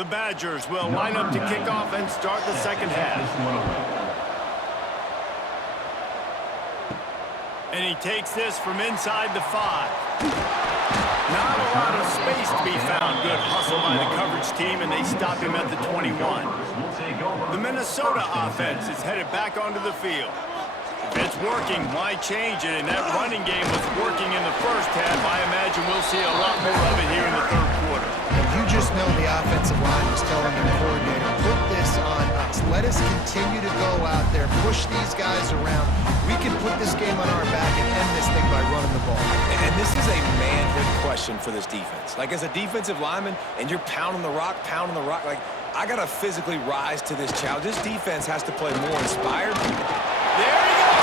The Badgers will line up to kick off and start the second half. And he takes this from inside the 5. Not a lot of space to be found. Good hustle by the coverage team, and they stop him at the 21. The Minnesota offense is headed back onto the field. If it's working, why change it? And that running game was working in the first half. I imagine we'll see a lot more of it here in the third quarter. And you just know the offensive line was telling the coordinator, put this on us. Let us continue to go out there, push these guys around. We can put this game on our back and end this thing by running the ball. And this is a manhood question for this defense. Like, as a defensive lineman, and you're pounding the rock, like, I got to physically rise to this challenge. This defense has to play more inspired. There he goes!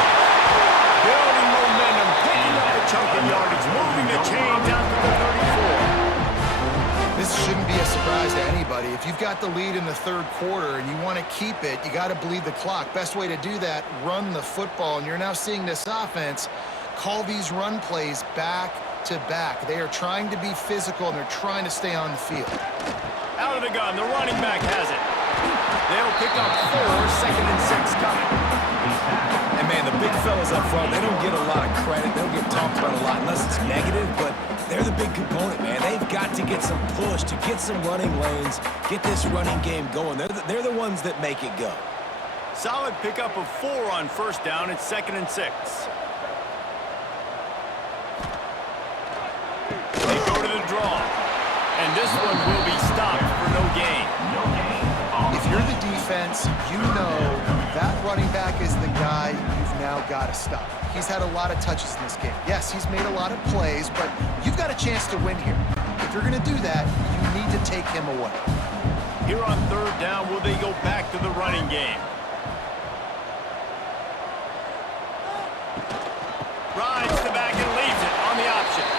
Building momentum, picking up a chunk of yardage, moving the chains out to the 34. This shouldn't be a surprise to anybody. If you've got the lead in the third quarter and you want to keep it, you got to bleed the clock. Best way to do that, run the football. And you're now seeing this offense call these run plays back to back. They are trying to be physical, and they're trying to stay on the field. Out of the gun, the running back has it. They'll pick up 4, second and 6 coming. And, man, the big fellas up front, they don't get a lot of credit. They don't get talked about a lot unless it's negative, but they're the big component, man. They've got to get some push, to get some running lanes, get this running game going. They're the ones that make it go. Solid pickup of 4 on first down. It's second and 6. They go to the draw. And this one will be stopped for no gain. If you're the defense, you know that running back is the guy you've now got to stop. He's had a lot of touches in this game. Yes, he's made a lot of plays, but you've got a chance to win here. If you're going to do that, you need to take him away. Here on third down, will they go back to the running game? Rides the back and leaves it on the option.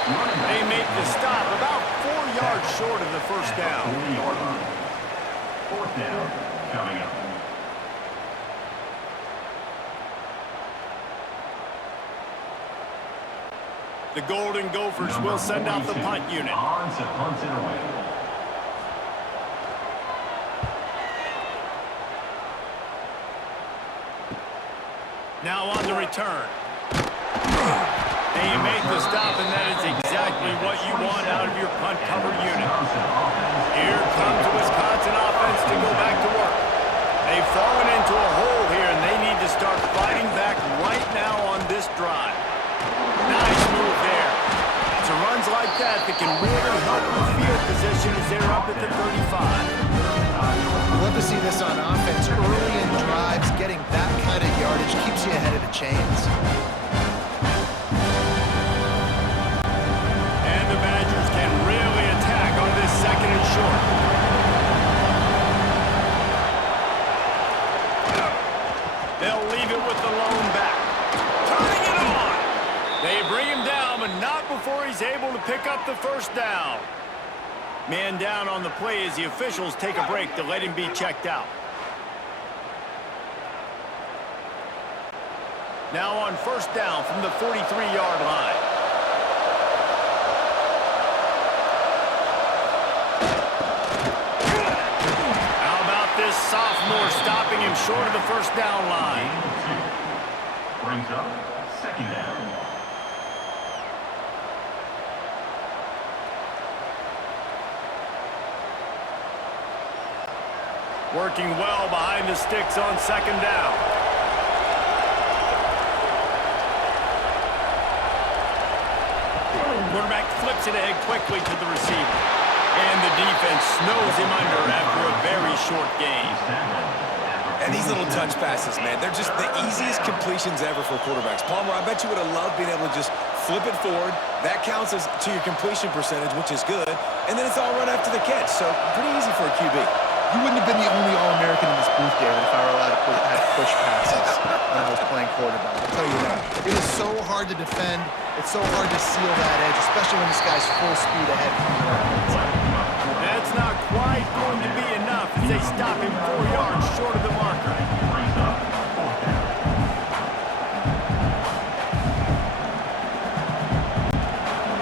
They make the stop about 4 yards short of the first down. Fourth down coming up. The Golden Gophers will send out the punt unit. On to punt it away. Now on the return. They make the stop, and that is exactly what you want out of your punt cover unit. Here comes the Wisconsin offense to go back to work. They've fallen into a hole here, and they need to start fighting back right now on this drive. Nice move there. It's runs like that can really help the field position as they're up at the 35. Love to see this on offense. Early in drives, getting that kind of yardage keeps you ahead of the chains. And the Badgers can really attack on this second and short. They'll leave it with the lone back. Turning it on. They bring him down, but not before he's able to pick up the first down. Man down on the play as the officials take a break to let him be checked out. Now on first down from the 43-yard line. How about this sophomore stopping him short of the first down line? Brings up second down. Working well behind the sticks on second down. Quarterback flips it ahead quickly to the receiver. And the defense snows him under after a very short game. And these little touch passes, man, they're just the easiest completions ever for quarterbacks. Palmer, I bet you would have loved being able to just flip it forward. That counts as to your completion percentage, which is good. And then it's all run after the catch. So pretty easy for a QB. You wouldn't have been the only All-American in this booth, David, if I were allowed to push passes when I was playing quarterback. I'll tell you that. It is so hard to defend. It's so hard to seal that edge, especially when this guy's full speed ahead from the offense. That's not quite going to be enough as they stop him 4 yards short of the marker.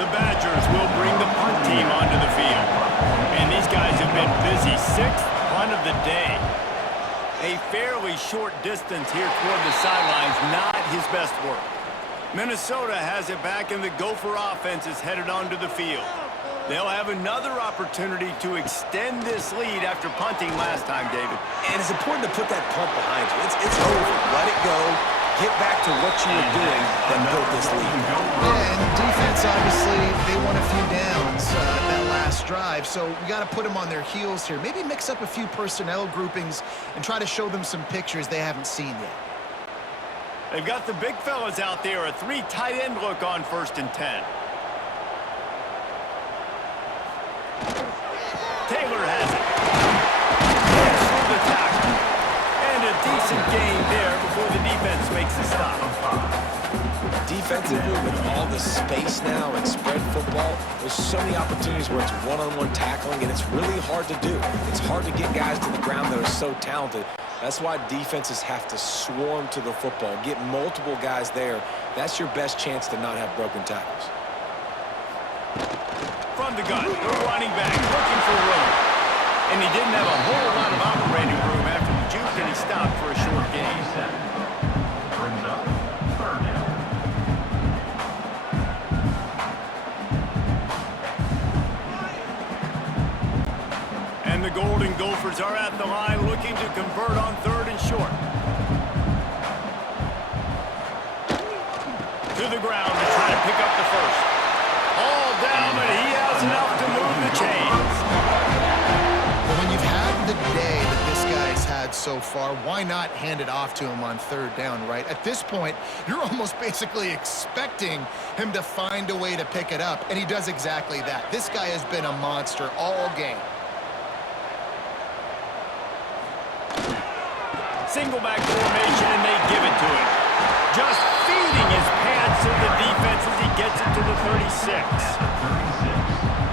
The Badgers will bring the punt team onto the field. And these guys have been busy sixth punt of the day. A fairly short distance here toward the sidelines, not his best work. Minnesota has it back, and the Gopher offense is headed onto the field. They'll have another opportunity to extend this lead after punting last time, David. And it's important to put that punt behind you. It's over. Let it go. Get back to what you were doing that built this lead. Yeah, and defense, obviously, they won a few downs that last drive, so we got to put them on their heels here. Maybe mix up a few personnel groupings and try to show them some pictures they haven't seen yet. They've got the big fellas out there, a 3 tight end look on 1st and 10. Taylor has it. Gets through the tackle. And a decent gain there before the defense makes the stop. Defensively, with all the space now and spread football, there's so many opportunities where it's one-on-one tackling, and it's really hard to do. It's hard to get guys to the ground that are so talented. That's why defenses have to swarm to the football, get multiple guys there. That's your best chance to not have broken tackles. From the gun, the running back looking for room. And he didn't have a whole lot of operating room after the juke, and he stopped for a short gain. Brings up 3rd down. And the Golden Gophers are at the line looking to convert on 3rd and short. To the ground to try to pick up the first. All down, but he has enough to move the chains. But when you've had the day that this guy's had so far, why not hand it off to him on 3rd down, right? At this point, you're almost basically expecting him to find a way to pick it up, and he does exactly that. This guy has been a monster all game. Single back formation, and they give it to him. Just feeding his pants to the defense as he gets it to the 36.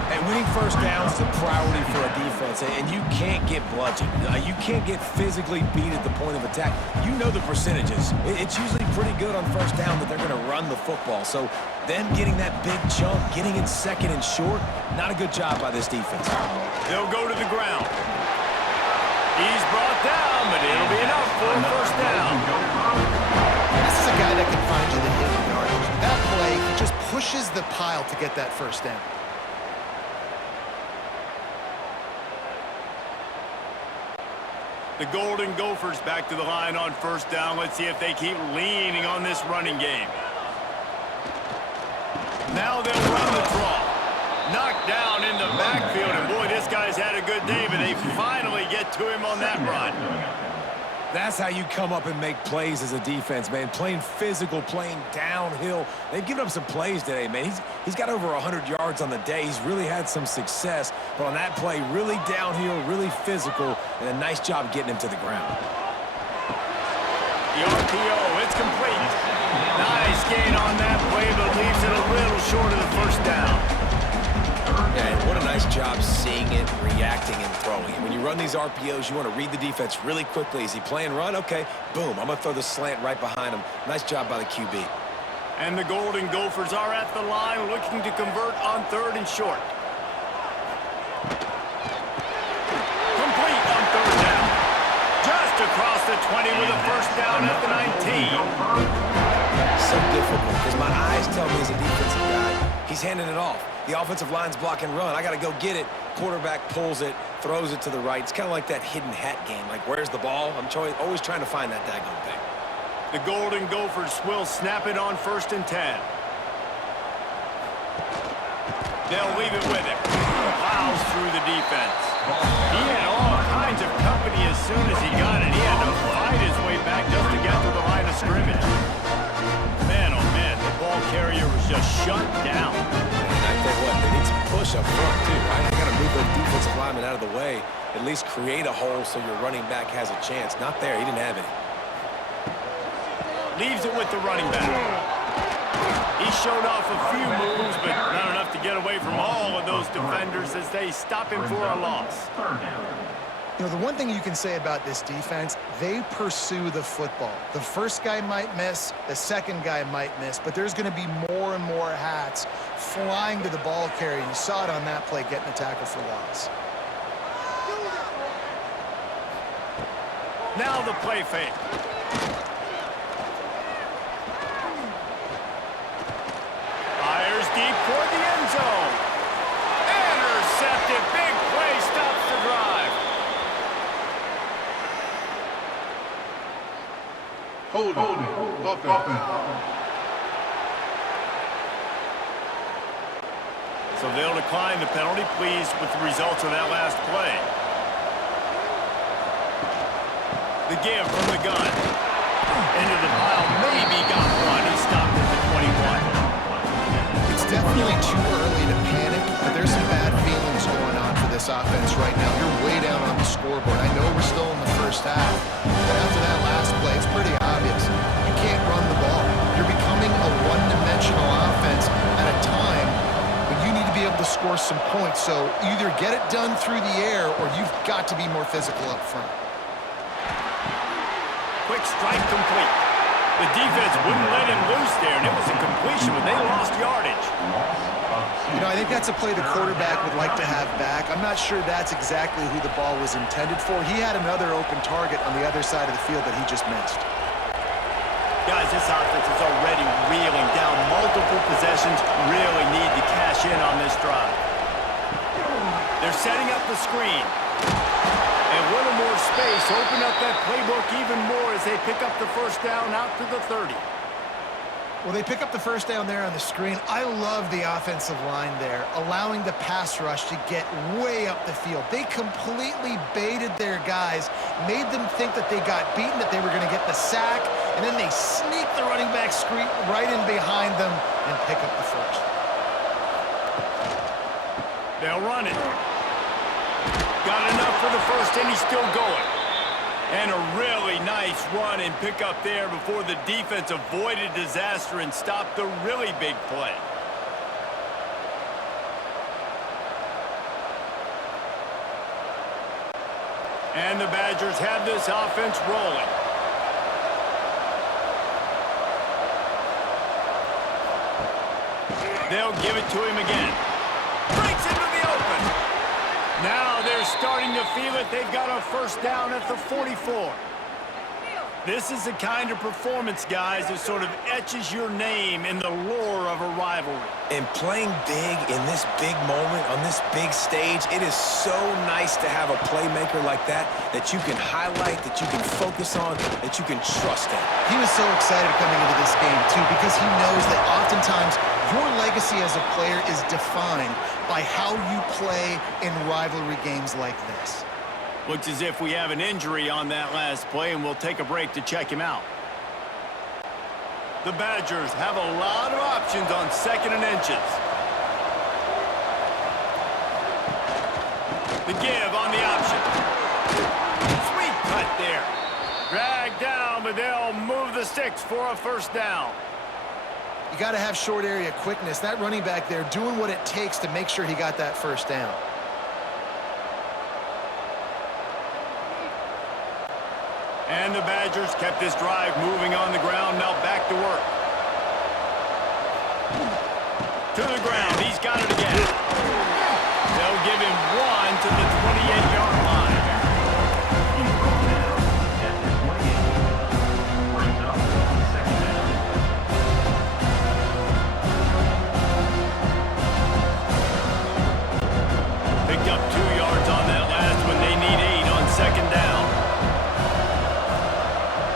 And winning 1st down is a priority for a defense, and you can't get bludgeoned. You can't get physically beat at the point of attack. You know the percentages. It's usually pretty good on 1st down that they're going to run the football. So them getting that big chunk, getting in 2nd and short, not a good job by this defense. They'll go to the ground. He's brought down, but it'll be enough for a 1st down. This is a guy that can find you the hidden yardage. That play, he just pushes the pile to get that 1st down. The Golden Gophers back to the line on 1st down. Let's see if they keep leaning on this running game. Now they'll run the draw. Knocked down in the backfield, and boy, this guy's had a good day, but they finally get to him on that run. That's how you come up and make plays as a defense, man. Playing physical, playing downhill. They've given up some plays today, man. He's got over 100 yards on the day. He's really had some success. But on that play, really downhill, really physical, and a nice job getting him to the ground. The RPO, it's complete. Nice gain on that play, but leaves it a little short of the 1st down. Yeah, and what a nice job seeing it, reacting, and throwing it. When you run these RPOs, you want to read the defense really quickly. Is he playing run? Okay, boom. I'm going to throw the slant right behind him. Nice job by the QB. And the Golden Gophers are at the line looking to convert on 3rd and short. Complete on 3rd down. Just across the 20 with a 1st down at the 19. So difficult because my eyes tell me as a defensive guy, he's handing it off. The offensive line's block and run. I got to go get it. Quarterback pulls it, throws it to the right. It's kind of like that hidden hat game. Like, where's the ball? I'm always trying to find that daggone thing. The Golden Gophers will snap it on 1st and 10. They'll leave it with him. Plows through the defense. He had all kinds of company as soon as he got it. He had to fight his way back just to get to the line of scrimmage. Man, oh man, the ball carrier was just shut down. And I tell you what, they need some push up front too, right? You got to move those defensive linemen out of the way. At least create a hole so your running back has a chance. Not there. He didn't have any. Leaves it with the running back. He showed off a few moves, but not enough to get away from all of those defenders as they stop him for a loss. You know, the one thing you can say about this defense, they pursue the football. The first guy might miss, the second guy might miss, but there's going to be more and more hats flying to the ball carrier. You saw it on that play, getting a tackle for loss. Now the play fake. Fires deep toward the end zone. Intercepted. Big play stops the drive. Holding. Offense. So they'll decline the penalty, pleased with the results of that last play. The give from the gun. Into the pile. Maybe got one. He stopped at the 21. It's definitely too early to panic, but there's some bad feelings going on for this offense right now. You're way down on the scoreboard. I know we're still in the first half, but after that last play, it's pretty obvious. You can't run the ball. You're becoming a one-dimensional offense at a time when you need to be able to score some points. So either get it done through the air or you've got to be more physical up front. Quick strike complete. The defense wouldn't let him loose there, and it was a completion when they lost yardage. You know, I think that's a play the quarterback would like to have back. I'm not sure that's exactly who the ball was intended for. He had another open target on the other side of the field that he just missed. Guys, this offense is already reeling down multiple possessions. Really need to cash in on this drive. They're setting up the screen. And a little more space. Open up that playbook even more as they pick up the first down out to the 30. Well, they pick up the first down there on the screen. I love the offensive line there, allowing the pass rush to get way up the field. They completely baited their guys, made them think that they got beaten, that they were going to get the sack, and then they sneak the running back screen right in behind them and pick up the first. They'll run it. Got enough for the first, and he's still going. And a really nice run and pick up there before the defense avoided disaster and stopped the really big play. And the Badgers have this offense rolling. They'll give it to him again. Breaks into the open. Now they're starting to feel it. They've got a first down at the 44. This is the kind of performance, guys, that sort of etches your name in the lore of a rivalry. And playing big in this big moment, on this big stage, it is so nice to have a playmaker like that you can highlight, that you can focus on, that you can trust in. He was so excited coming into this game, too, because he knows that oftentimes your legacy as a player is defined by how you play in rivalry games like this. Looks as if we have an injury on that last play, and we'll take a break to check him out. The Badgers have a lot of options on 2nd and inches. The give on the option. Sweet cut there. Dragged down, but they'll move the sticks for a first down. You got to have short area quickness. That running back there doing what it takes to make sure he got that first down. And the Badgers kept this drive moving on the ground. Now back to work. To the ground. He's got it again. They'll give him one to the 28-yard line. He's brought down at the 28. Brings up 2nd down. Picked up 2 yards on that last one. They need 8 on 2nd down.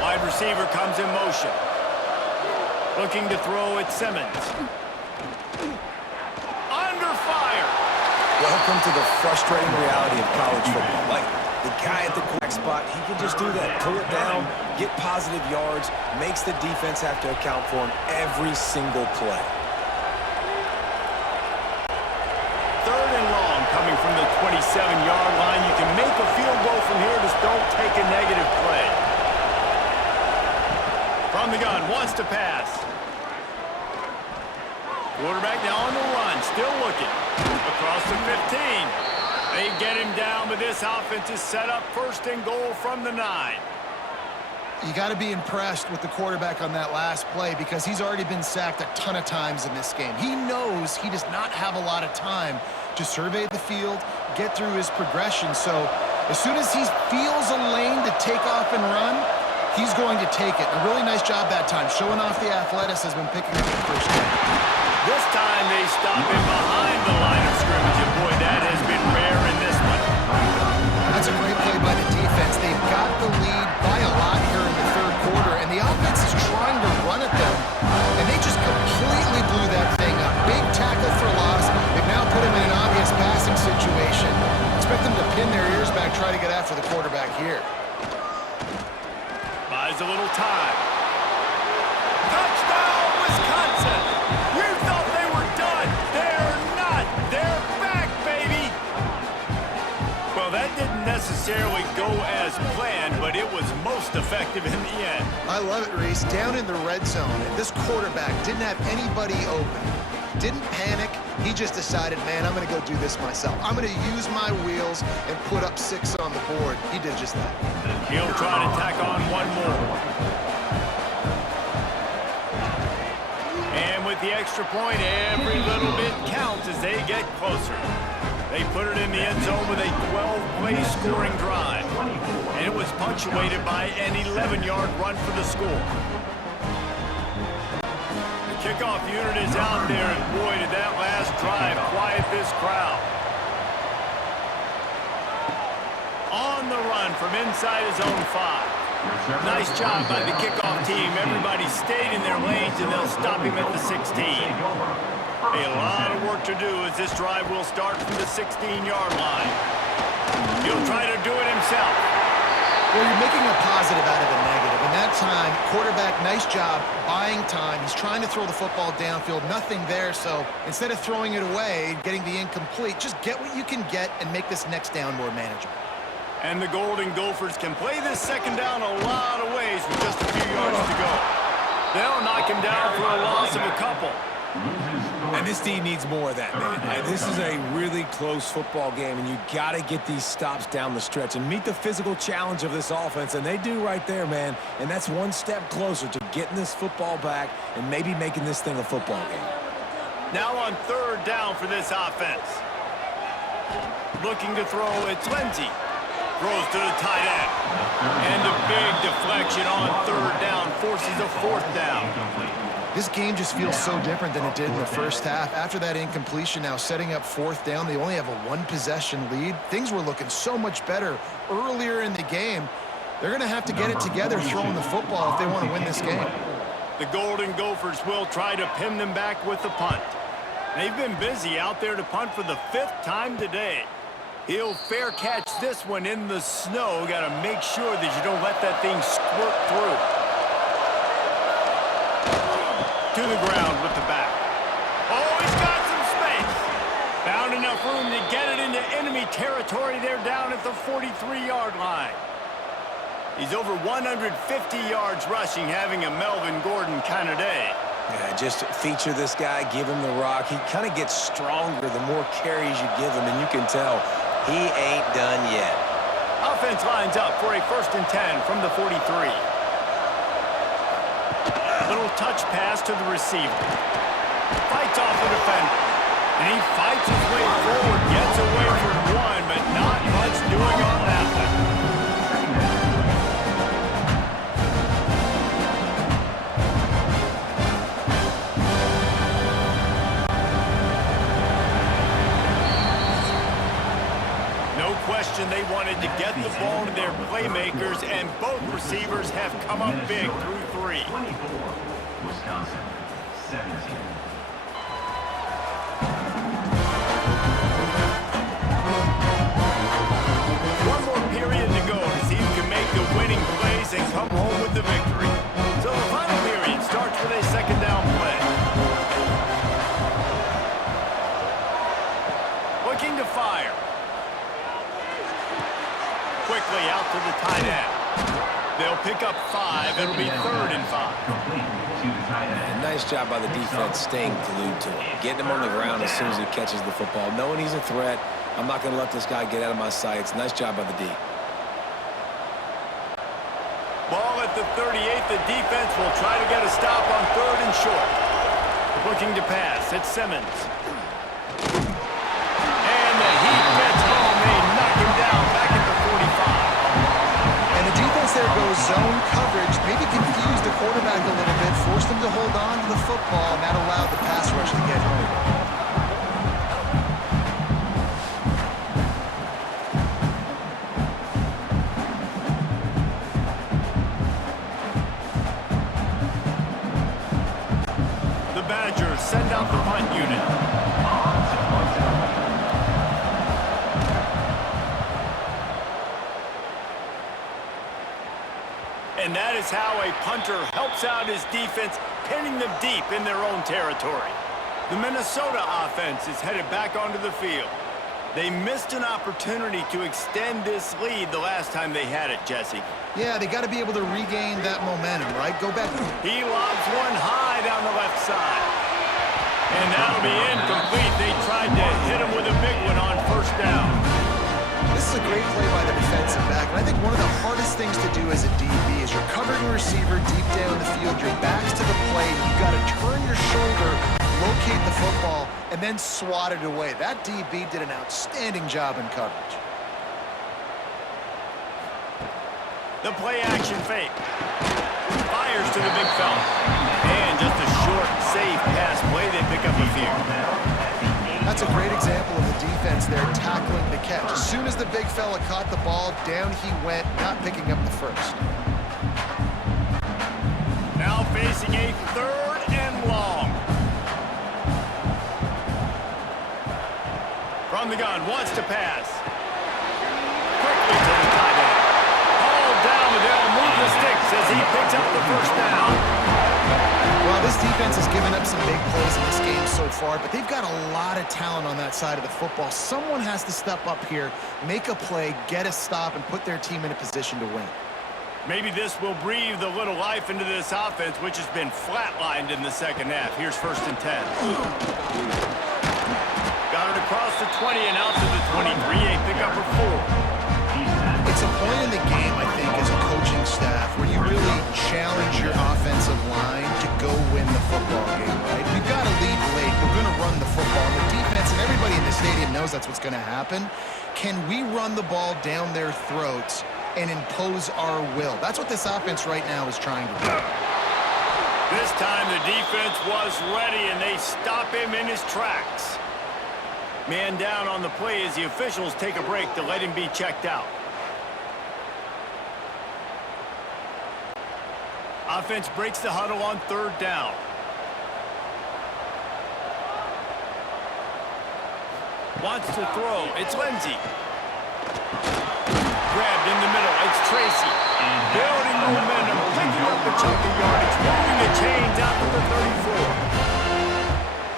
Wide receiver comes in motion. Looking to throw at Simmons. Under fire. Welcome to the frustrating reality of college football. Like, the guy at the quarterback spot, he can just do that. Pull it down, get positive yards, makes the defense have to account for him every single play. 3rd and long coming from the 27-yard line. You can make a field goal from here. Just don't take a negative play. From the gun, wants to pass. Quarterback now on the run, still looking. Across the 15. They get him down, but this offense is set up 1st and goal from the 9. You got to be impressed with the quarterback on that last play because he's already been sacked a ton of times in this game. He knows he does not have a lot of time to survey the field, get through his progression. So As soon as he feels a lane to take off and run, he's going to take it. A really nice job that time, showing off the athleticism and picking up the first down. This time they stop him behind the line of scrimmage, and boy, that has been rare in this one. That's a great play by the defense. They've got the lead by a lot here in the third quarter, and the offense is trying to run at them, and they just completely blew that thing up. Big tackle for loss. They've now put him in an obvious passing situation. Expect them to pin their ears back, try to get after the quarterback here. Buys a little time. Touchdown, Wisconsin! You thought they were done. They're not. They're back, baby. Well, that didn't necessarily go as planned, but it was most effective in the end. I love it, Reese. Down in the red zone, and this quarterback didn't have anybody open. Didn't panic. He just decided, man, I'm going to go do this myself. I'm going to use my wheels and put up 6 on the board. He did just that. He'll try to tack on one more. And with the extra point, every little bit counts as they get closer. They put it in the end zone with a 12-play scoring drive. And it was punctuated by an 11-yard run for the score. The kickoff unit is out there, and boy, did that last drive quiet this crowd. On the run from inside his own 5. Nice job by the kickoff team. Everybody stayed in their lanes, and they'll stop him at the 16. A lot of work to do as this drive will start from the 16-yard line. He'll try to do it himself. Well, you're making a positive out of a negative. And that time, quarterback, nice job buying time. He's trying to throw the football downfield. Nothing there, so instead of throwing it away, getting the incomplete, just get what you can get and make this next down more manageable. And the Golden Gophers can play this second down a lot of ways with just a few yards to go. They'll knock him down for a loss of a couple. And this team needs more of that, man. This is a really close football game, and you got to get these stops down the stretch and meet the physical challenge of this offense, and they do right there, man. And that's one step closer to getting this football back and maybe making this thing a football game. Now on third down for this offense. Looking to throw, it's Lindsey. Throws to the tight end. And a big deflection on third down forces a 4th down. This game just feels so different than it did in the first half. After that incompletion, now setting up 4th down, they only have a 1-possession lead. Things were looking so much better earlier in the game. They're going to have to get it together throwing the football if they want to win this game. The Golden Gophers will try to pin them back with the punt. They've been busy out there to punt for the 5th time today. He'll fair catch this one in the snow. Got to make sure that you don't let that thing squirt through. To the ground with the back. Oh, he's got some space. Found enough room to get it into enemy territory. They're down at the 43-yard line. He's over 150 yards rushing, having a Melvin Gordon kind of day. Yeah, just feature this guy, give him the rock. He kind of gets stronger the more carries you give him, and you can tell he ain't done yet. Offense lines up for a 1st and 10 from the 43. Little touch pass to the receiver. Fights off the defender. And he fights his way forward, gets away from one, but not much doing on that one. No question they wanted to get the ball to their playmakers, and both receivers have come up big through 3. 24, Wisconsin, 17. One more period to go to see who can make the winning plays and come home with the victory. So the final period starts with a 2nd down play. Looking to fire. Quickly out to the tight end. They'll pick up 5. It'll be 3rd and 5. And nice job by the defense staying glued to him. Getting him on the ground as soon as he catches the football. Knowing he's a threat, I'm not going to let this guy get out of my sights. Nice job by the D. Ball at the 38. The defense will try to get a stop on 3rd and short. Looking to pass. It's Simmons. And the heat gets home. They knock him down back at the zone coverage, maybe confused the quarterback a little bit, forced him to hold on to the football, and that allowed the pass rush to get home. The Badgers send out the punt unit. And that is how a punter helps out his defense, pinning them deep in their own territory. The Minnesota offense is headed back onto the field. They missed an opportunity to extend this lead the last time they had it, Jesse. Yeah, they got to be able to regain that momentum, right? Go back. He lobs one high down the left side. And that'll be incomplete. They tried to hit him with a big one on first down. This is a great play by the defensive back, and I think one of the hardest things to do as a DB is you're covering a receiver deep down the field, your back's to the play, and you've got to turn your shoulder, locate the football, and then swat it away. That DB did an outstanding job in coverage. The play action fake. Fires to the big fella. And just a short, safe pass play, they pick up a few. That's a great example of the defense there tackling the catch. As soon as the big fella caught the ball, down he went, not picking up the first. Now facing a 3rd and long. From the gun, wants to pass. Quickly to the tight end. Hauled down, and they'll move the sticks as he picks up the first down. Well, this defense has given up some big plays in this game so far, but they've got a lot of talent on that side of the football. Someone has to step up here, make a play, get a stop, and put their team in a position to win. Maybe this will breathe a little life into this offense, which has been flatlined in the second half. Here's 1st and 10. Got it across the 20 and out to the 23, a pickup of 4. It's a point in the game, I think, as a coaching staff, where you really challenge your offensive line to go win the football game, right? We've got to lead late. We're going to run the football. And the defense and everybody in the stadium knows that's what's going to happen. Can we run the ball down their throats and impose our will? That's what this offense right now is trying to do. This time the defense was ready, and they stop him in his tracks. Man down on the play as the officials take a break to let him be checked out. Offense breaks the huddle on 3rd down. Wants to throw. It's Lindsey. Grabbed in the middle. It's Tracy. Building momentum, picking up a chunk of yardage, moving the chains out to the 34.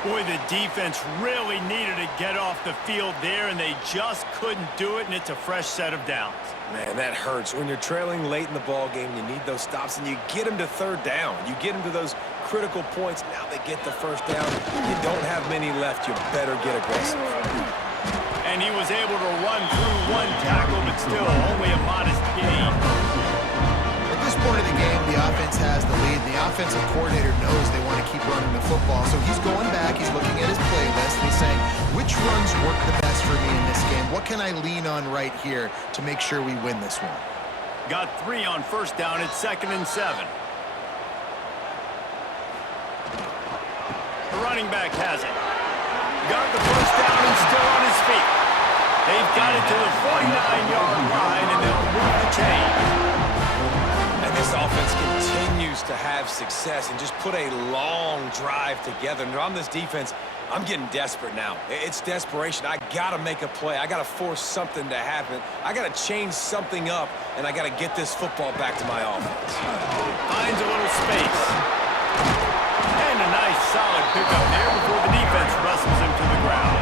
Boy, the defense really needed to get off the field there, and they just couldn't do it, and it's a fresh set of downs. Man, that hurts. When you're trailing late in the ball game, you need those stops, and you get them to 3rd down. You get them to those critical points. Now they get the 1st down. You don't have many left. You better get aggressive. And he was able to run through one tackle, but still only a modest gain. At this point of the game, the offense has the lead. The offensive coordinator knows they want to keep running the football. So he's going back, he's looking at his playlist, and he's saying, which runs work the best for me in this game? What can I lean on right here to make sure we win this one? Got 3 on 1st down. It's 2nd and 7. The running back has it. Got the 1st down and still on his feet. They've got it to the 49-yard line, and they'll move the chains. And this offense continues to have success and just put a long drive together. And on this defense, I'm getting desperate now. It's desperation. I got to make a play. I got to force something to happen. I got to change something up, and I got to get this football back to my offense. Finds a little space. And a nice solid pickup there before the defense wrestles him to the ground.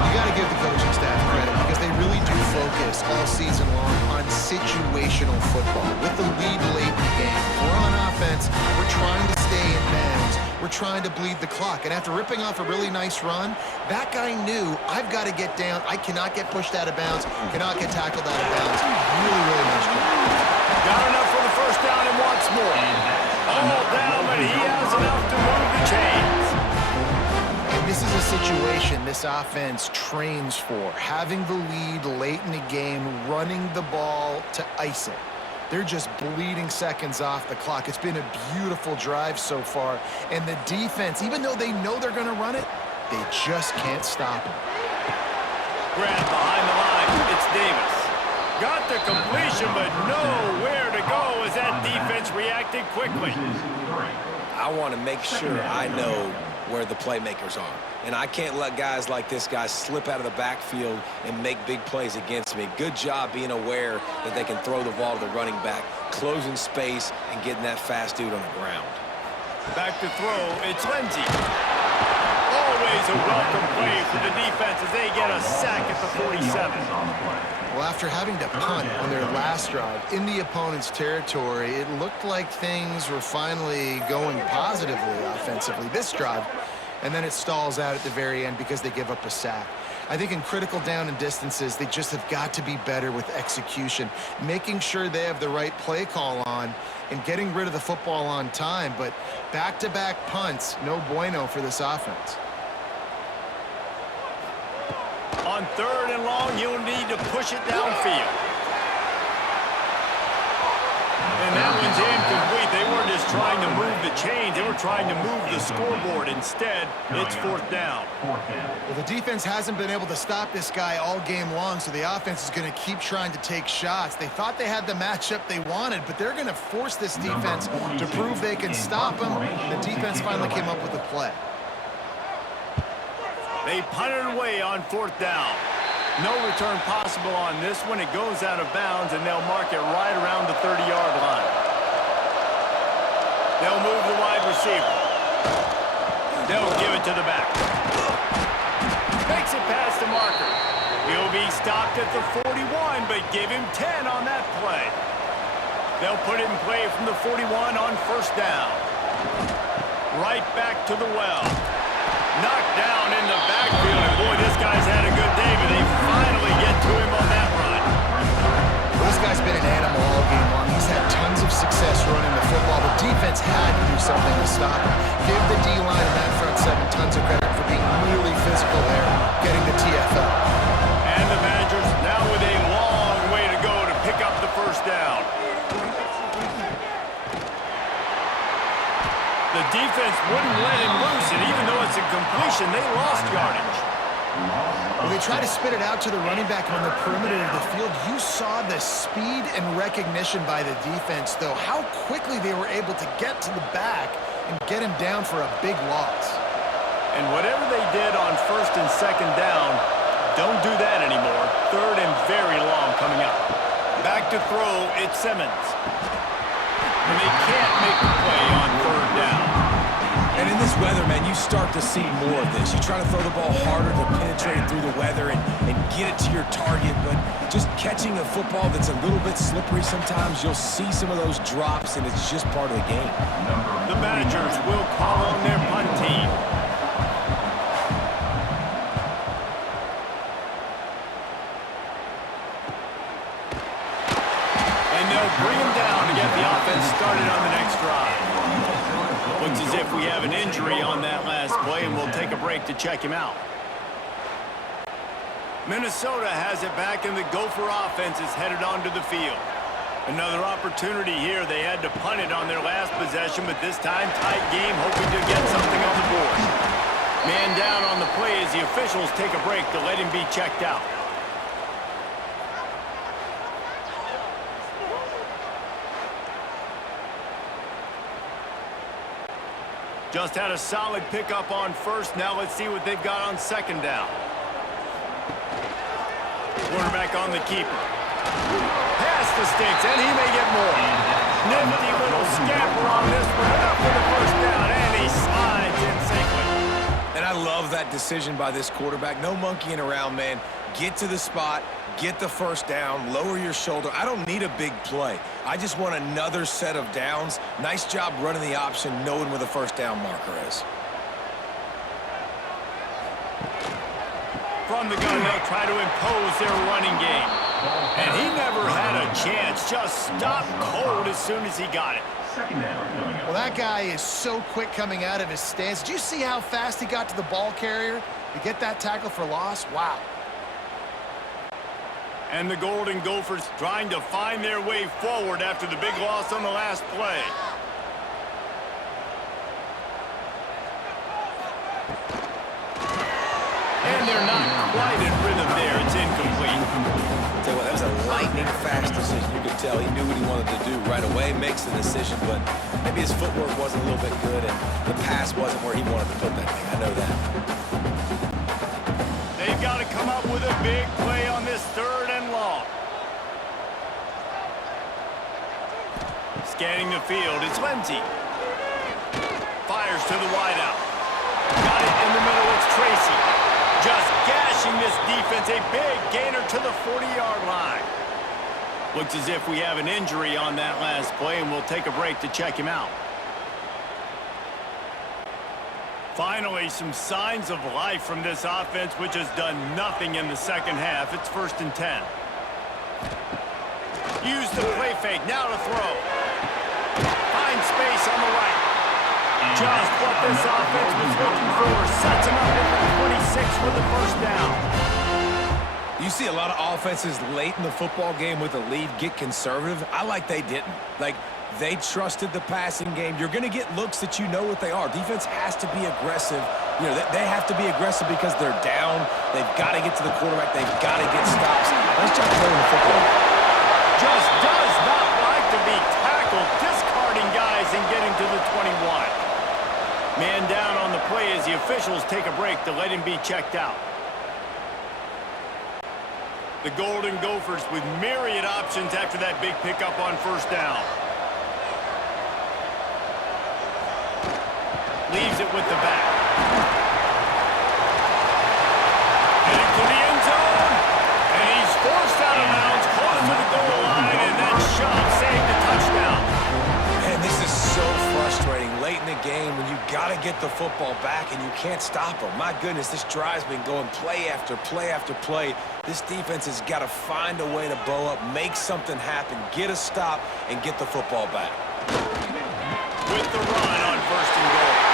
You got to give the coaching staff credit because they really do focus all season long on situational football. With the lead late in the game, if we're on offense, we're trying to stay in bounds. We're trying to bleed the clock. And after ripping off a really nice run, that guy knew, I've got to get down. I cannot get pushed out of bounds, cannot get tackled out of bounds. Really, really nice job. Got enough for the 1st down and wants more. All down, but he has enough to move the chains. And this is a situation this offense trains for, having the lead late in the game, running the ball to ice it. They're just bleeding seconds off the clock. It's been a beautiful drive so far. And the defense, even though they know they're going to run it, they just can't stop it. Grab behind the line. It's Davis. Got the completion, but nowhere to go as that defense reacted quickly. I want to make sure I know where the playmakers are. And I can't let guys like this guy slip out of the backfield and make big plays against me. Good job being aware that they can throw the ball to the running back, closing space, and getting that fast dude on the ground. Back to throw, it's Lindsey. Always a welcome play for the defense as they get a sack at the 47. Well, after having to punt on their last drive in the opponent's territory, it looked like things were finally going positively offensively this drive, and then it stalls out at the very end because they give up a sack. I think in critical down and distances, they just have got to be better with execution, making sure they have the right play call on and getting rid of the football on time. But back-to-back punts, no bueno for this offense. On 3rd and long, you'll need to push it downfield. And that one's incomplete. They weren't just trying to move the chains. They were trying to move the scoreboard. Instead, it's 4th down. Well, the defense hasn't been able to stop this guy all game long, so the offense is going to keep trying to take shots. They thought they had the matchup they wanted, but they're going to force this defense to prove they can stop him. The defense finally came up with a play. They punted away on 4th down. No return possible on this one. It goes out of bounds, and they'll mark it right around the 30-yard line. They'll move the wide receiver. They'll give it to the back. Makes it past the marker. He'll be stopped at the 41, but give him 10 on that play. They'll put it in play from the 41 on 1st down. Right back to the well. Knocked down in the backfield, and boy, this guy's had a good day, but they finally get to him on that run. Well, this guy's been an animal all game long. He's had tons of success running the football. The defense had to do something to stop him. Give the D-line and that front seven tons of credit for being really physical there, getting the TFL. And the Badgers now with a long way to go to pick up the 1st down. The defense wouldn't let him loose, and even though it's a completion, they lost yardage. Well, they tried to spit it out to the running back on the perimeter of the field. You saw the speed and recognition by the defense, though, how quickly they were able to get to the back and get him down for a big loss. And whatever they did on 1st and 2nd down, don't do that anymore. 3rd and very long coming up. Back to throw, it's Simmons. And they can't make the play on 3rd down. And in this weather, man, you start to see more of this. You try to throw the ball harder to penetrate through the weather and get it to your target, but just catching a football that's a little bit slippery sometimes, you'll see some of those drops, and it's just part of the game. The Badgers will call on their punt team. And they'll bring him down to get the offense started on the next drive. Looks as if we have an injury on that last play, and we'll take a break to check him out. Minnesota has it back, and the Gopher offense is headed onto the field. Another opportunity here. They had to punt it on their last possession, but this time tight game, hoping to get something on the board. Man down on the play as the officials take a break to let him be checked out. Just had a solid pickup on 1st. Now let's see what they've got on 2nd down. Quarterback on the keeper. Pass to Stinks, and he may get more. Nifty little scamper on this one. Enough for the 1st down, and he slides in safely. And I love that decision by this quarterback. No monkeying around, man. Get to the spot, get the 1st down, lower your shoulder. I don't need a big play. I just want another set of downs. Nice job running the option, knowing where the 1st down marker is. From the gun, they'll try to impose their running game. And he never had a chance. Just stopped cold as soon as he got it. Well, that guy is so quick coming out of his stance. Did you see how fast he got to the ball carrier to get that tackle for loss? Wow. And the Golden Gophers trying to find their way forward after the big loss on the last play. And they're not quite in rhythm there. It's incomplete. Tell you what, that was a lightning-fast decision. You could tell he knew what he wanted to do right away, makes the decision, but maybe his footwork wasn't a little bit good, and the pass wasn't where he wanted to put that thing. I know that. They've got to come up with a big play on this 3rd and long. Scanning the field, it's Lindsey. Fires to the wideout. Got it in the middle, it's Tracy. Just gashing this defense, a big gainer to the 40-yard line. Looks as if we have an injury on that last play, and we'll take a break to check him out. Finally, some signs of life from this offense, which has done nothing in the second half. It's 1st and 10. Use the play fake, now to throw. Find space on the right. Just what this offense was looking for. Sets him up at the 26 for the 1st down. You see a lot of offenses late in the football game with a lead get conservative. I like they didn't. Like, they trusted the passing game. You're going to get looks that you know what they are. Defense has to be aggressive. You know, they have to be aggressive because they're down. They've got to get to the quarterback. They've got to get stops. Let's try throwing the football. Just does not like to be tackled, discarding guys and getting to the 21. Man down on the play as the officials take a break to let him be checked out. The Golden Gophers with myriad options after that big pickup on 1st down. Leaves it with the back. Heading to the end zone. And he's forced out of bounds, close to the goal line, and that shot saved the touchdown. Man, this is so frustrating late in the game when you got to get the football back and you can't stop them. My goodness, this drive's been going play after play after play. This defense has got to find a way to bow up, make something happen, get a stop, and get the football back. With the run on 1st and goal.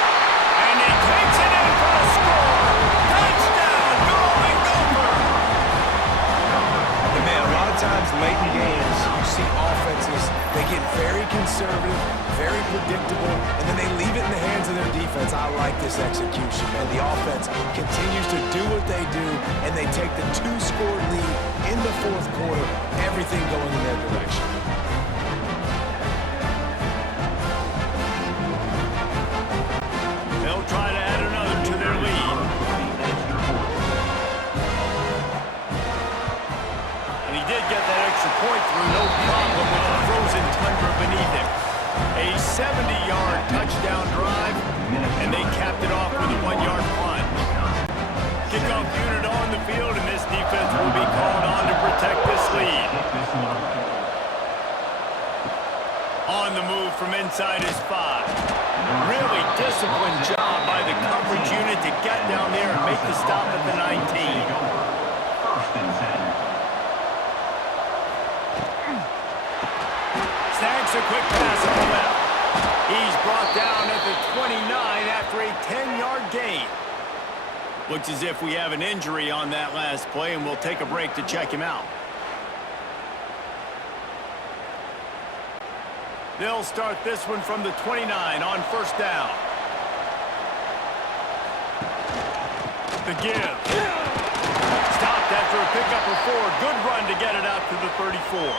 And he takes it in for a score. Touchdown, Golden Gopher! And man, a lot of times late in games, you see offenses, they get very conservative, very predictable, and then they leave it in the hands of their defense. I like this execution, man. The offense continues to do what they do, and they take the 2-score lead in the 4th quarter, everything going in their direction. They'll try to add another to their lead. And he did get that extra point through, no problem with the frozen tundra beneath him. A 70-yard touchdown drive, and they capped it off with a 1-yard plunge. Kickoff unit on the field, and this defense will be called on to protect this lead. On the move from inside his 5. Really disciplined job by the coverage unit to get down there and make the stop at the 19. 1st and 10. Snags a quick pass on the left. He's brought down at the 29 after a 10-yard gain. Looks as if we have an injury on that last play, and we'll take a break to check him out. They'll start this one from the 29 on 1st down. The give. Stopped after a pickup of 4. Good run to get it out to the 34.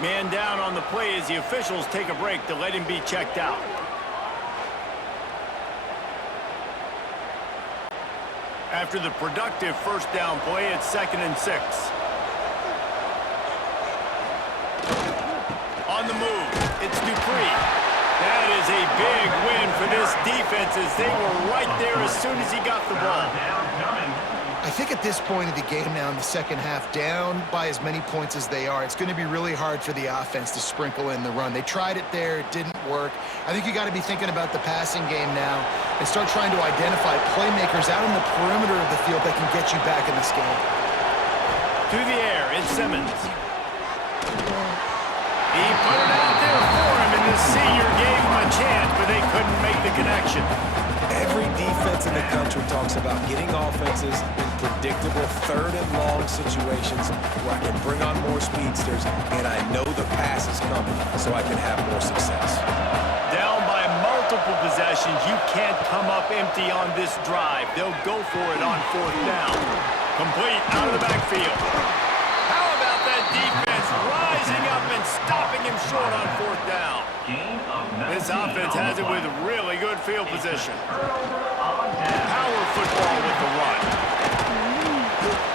Man down on the play as the officials take a break to let him be checked out. After the productive 1st down play, it's 2nd and 6. On the move, it's Dupree. That is a big win for this defense as they were right there as soon as he got the ball. I think at this point of the game now in the second half, down by as many points as they are, it's going to be really hard for the offense to sprinkle in the run. They tried it there. It didn't work. I think you got to be thinking about the passing game now and start trying to identify playmakers out in the perimeter of the field that can get you back in this game. To the air, it's Simmons. He put it out there for him, and the senior gave him a chance, but they couldn't make the connection. Every defense in the country talks about getting offenses in predictable third and long situations where I can bring on more speedsters and I know the pass is coming so I can have more success. Down by multiple possessions, you can't come up empty on this drive. They'll go for it on fourth down. Complete out of the backfield. How about that defense rising up and stopping him short on fourth down? This offense has it with really good field position. Power football with the run.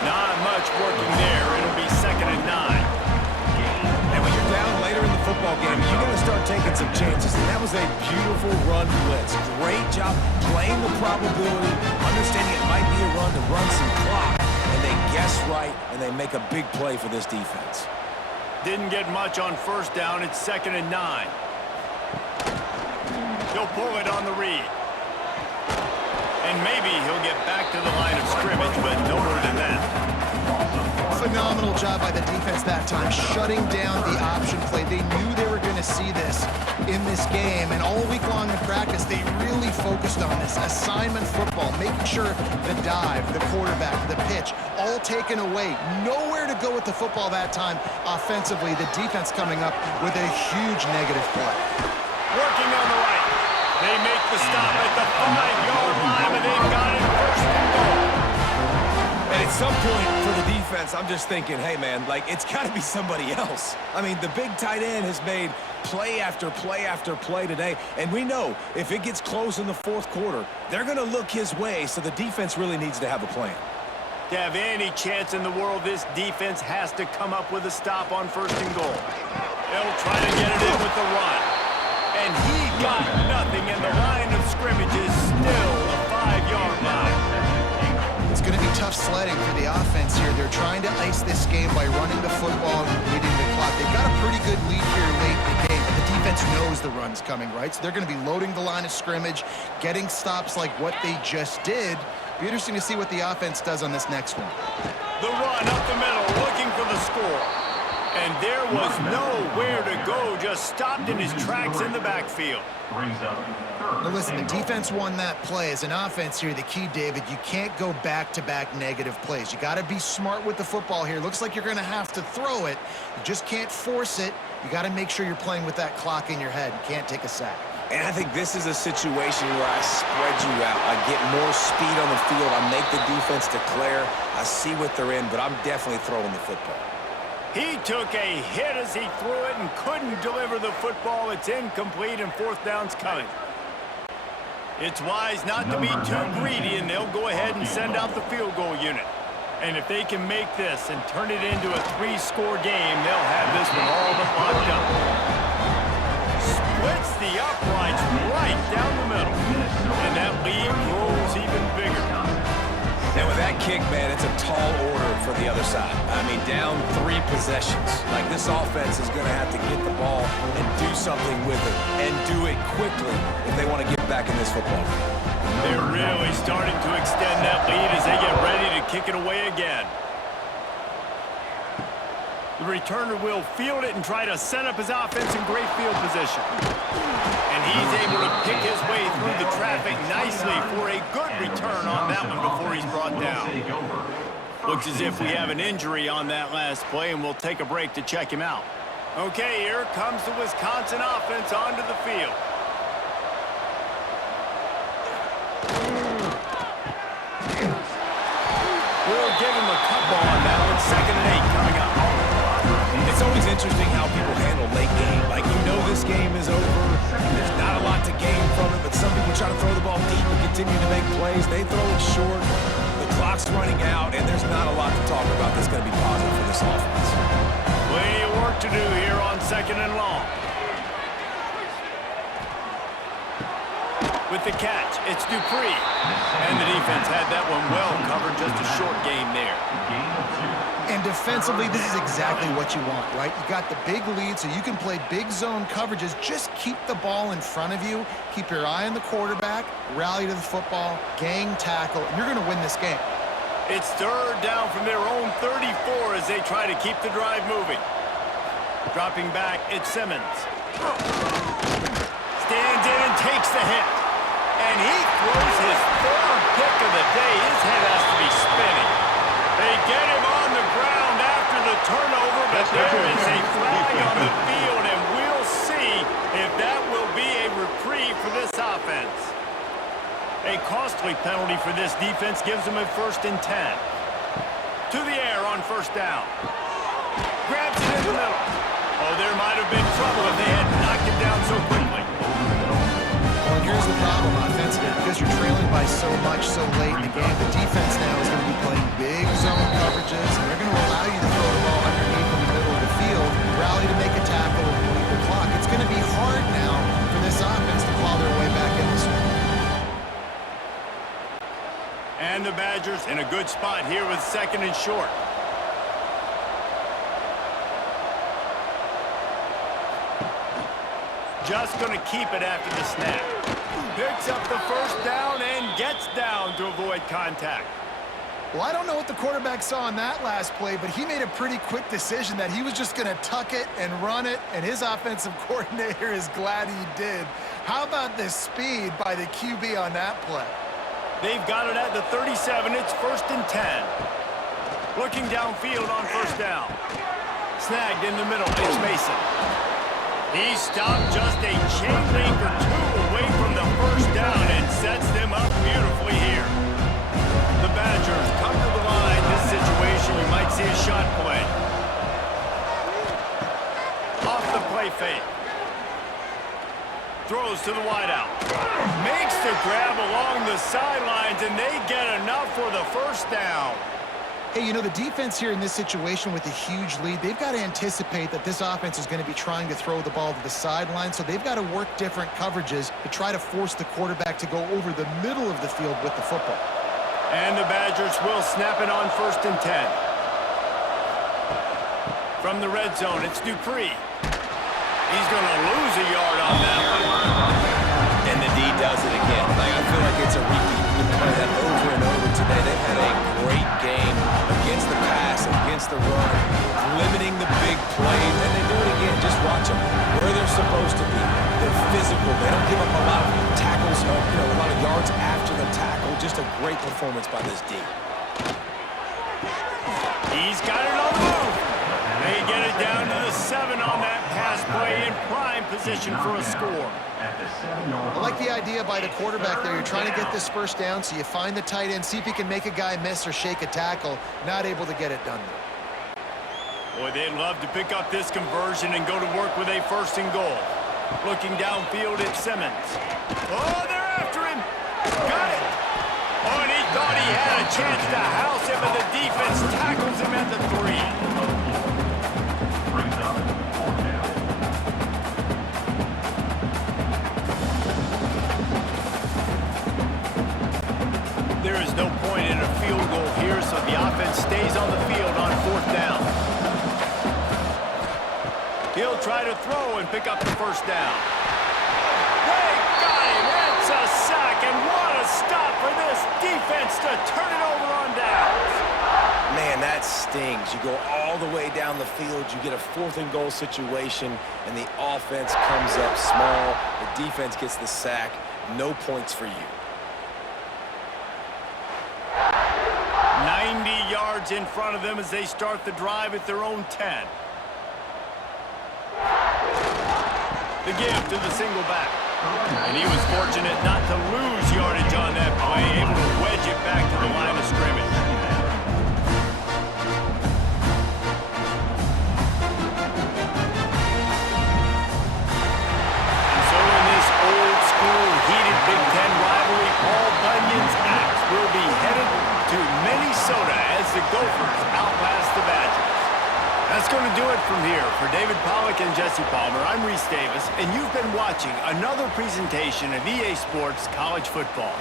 Not much working there. It'll be 2nd and 9. And when you're down later in the football game, you're going to start taking some chances. And that was a beautiful run blitz. Great job playing the probability, understanding it might be a run to run some clock. And they guess right, and they make a big play for this defense. Didn't get much on first down. It's 2nd and 9. He'll pull it on the read. And maybe he'll get back to the line of scrimmage, but no more than that. Phenomenal job by the defense that time, shutting down the option play. They knew they were going to see this in this game, and all week long in practice, they really focused on this. Assignment football, making sure the dive, the quarterback, the pitch, all taken away. Nowhere to go with the football that time offensively. The defense coming up with a huge negative play. Working on the right. They make the stop at the 5-yard line, and they've got it 1st and goal. And at some point for the defense, I'm just thinking, hey, man, like, it's got to be somebody else. I mean, the big tight end has made play after play after play today, and we know if it gets close in the fourth quarter, they're going to look his way, so the defense really needs to have a plan. To have any chance in the world, this defense has to come up with a stop on 1st and goal. They'll try to get it in with the run. And he got nothing, and the line of scrimmage is still a 5-yard line. It's going to be tough sledding for the offense here. They're trying to ice this game by running the football and leading the clock. They've got a pretty good lead here late in the game, but the defense knows the run's coming, right? So they're going to be loading the line of scrimmage, getting stops like what they just did. Be interesting to see what the offense does on this next one. The run up the middle, looking for the score. And there was nowhere to go, just stopped in his tracks in the backfield. Now listen, the defense won that play. As an offense here, the key, David, you can't go back-to-back negative plays. You got to be smart with the football here. Looks like you're going to have to throw it. You just can't force it. You got to make sure you're playing with that clock in your head. You can't take a sack. And I think this is a situation where I spread you out. I get more speed on the field. I make the defense declare. I see what they're in, but I'm definitely throwing the football. He took a hit as he threw it and couldn't deliver the football. It's incomplete and 4th down's coming. It's wise not to be too greedy, and they'll go ahead and send out the field goal unit. And if they can make this and turn it into a 3-score game, they'll have this one all but locked up. Splits the uprights right down the middle. And that lead grows even bigger. And with that kick, man, it's a tall order for the other side. I mean, down 3 possessions. Like, this offense is going to have to get the ball and do something with it, and do it quickly if they want to get back in this football game. They're really starting to extend that lead as they get ready to kick it away again. The returner will field it and try to set up his offense in great field position. And he's able to pick his way through the traffic nicely for a good return on that one before he's brought down. Looks as if we have an injury on that last play, and we'll take a break to check him out. Okay, here comes the Wisconsin offense onto the field. We'll give him a couple on that one. 2nd and 8 coming up. It's always interesting how people handle late game. Like, you know this game is over. There's not a lot to gain from it, but some people try to throw the ball deep and continue to make plays. They throw it short. The clock's running out, and there's not a lot to talk about that's going to be positive for this offense. Plenty of work to do here on 2nd and long. With the catch, it's Dupree. And the defense had that one well covered, just a short game there. And defensively, this is exactly what you want, right? You got the big lead, so you can play big zone coverages. Just keep the ball in front of you. Keep your eye on the quarterback. Rally to the football. Gang tackle. And you're going to win this game. It's 3rd down from their own 34 as they try to keep the drive moving. Dropping back, it's Simmons. stands in and takes the hit. And he throws his third pick of the day. His head has to be spinning. They get him on the ground after the turnover, but there is a flag on the field, and we'll see if that will be a reprieve for this offense. A costly penalty for this defense gives them a 1st and 10. To the air on 1st down. Grabs it in the middle. Oh, there might have been trouble if they hadn't knocked it down so quickly. Well, and here's the problem offensively. Because you're trailing by so much so late in the game, the defense now is going to be playing big zone coverages, and they're going to allow you to throw the ball underneath in the middle of the field, rally to make a tackle, and bleed the clock. It's going to be hard now for this offense to claw their way back in this one. And the Badgers in a good spot here with 2nd and short. Just going to keep it after the snap. Picks up the 1st down and gets down to avoid contact. Well, I don't know what the quarterback saw on that last play, but he made a pretty quick decision that he was just going to tuck it and run it, and his offensive coordinator is glad he did. How about the speed by the QB on that play? They've got it at the 37. It's 1st and 10. Looking downfield on 1st down. Snagged in the middle. It's Mason. He stopped just a chain link or 2 away from the 1st down and sets them up beautifully here. The Badgers come to the line. This situation, you might see a shot play. Off the play fake. Throws to the wideout. Makes the grab along the sidelines, and they get enough for the 1st down. Hey, you know, the defense here in this situation with a huge lead, they've got to anticipate that this offense is going to be trying to throw the ball to the sideline, so they've got to work different coverages to try to force the quarterback to go over the middle of the field with the football. And the Badgers will snap it on 1st and 10. From the red zone, it's Dupree. He's going to lose a yard on that one. And the D does it again. Like, I feel like it's a repeat. You can play that over and over today. They've had a great game against the pass, against the run, limiting the big plays, and they do it again. Just watch them where they're supposed to be. They're physical. They don't give up a lot of tackles, a lot of yards after the tackle. Just a great performance by this D. He's got it on the move. They get it down to the 7 on that pass play in prime position for a score. I like the idea by the quarterback there. You're trying to get this 1st down, so you find the tight end, see if you can make a guy miss or shake a tackle. Not able to get it done there. Boy, they'd love to pick up this conversion and go to work with a 1st and goal. Looking downfield at Simmons. Oh, they're after him. Got it. Oh, and he thought he had a chance to house him, but the defense tackles him at the 3. There is no point in a field goal here, so the offense stays on the field on 4th down. He'll try to throw and pick up the 1st down. They got him. It's a sack, and what a stop for this defense to turn it over on downs. Man, that stings. You go all the way down the field, you get a 4th and goal situation, and the offense comes up small. The defense gets the sack. No points for you. 90 yards in front of them as they start the drive at their own 10. The give to the single back. And he was fortunate not to lose yardage on that play, able to wedge it back to the line of scrimmage. And so in this old school heated Big Ten rivalry, Paul Bunyan's axe will be headed to Minnesota as the Gophers outlast the Badgers. That's going to do it from here. For David Pollack and Jesse Palmer, I'm Reese Davis, and you've been watching another presentation of EA Sports College Football.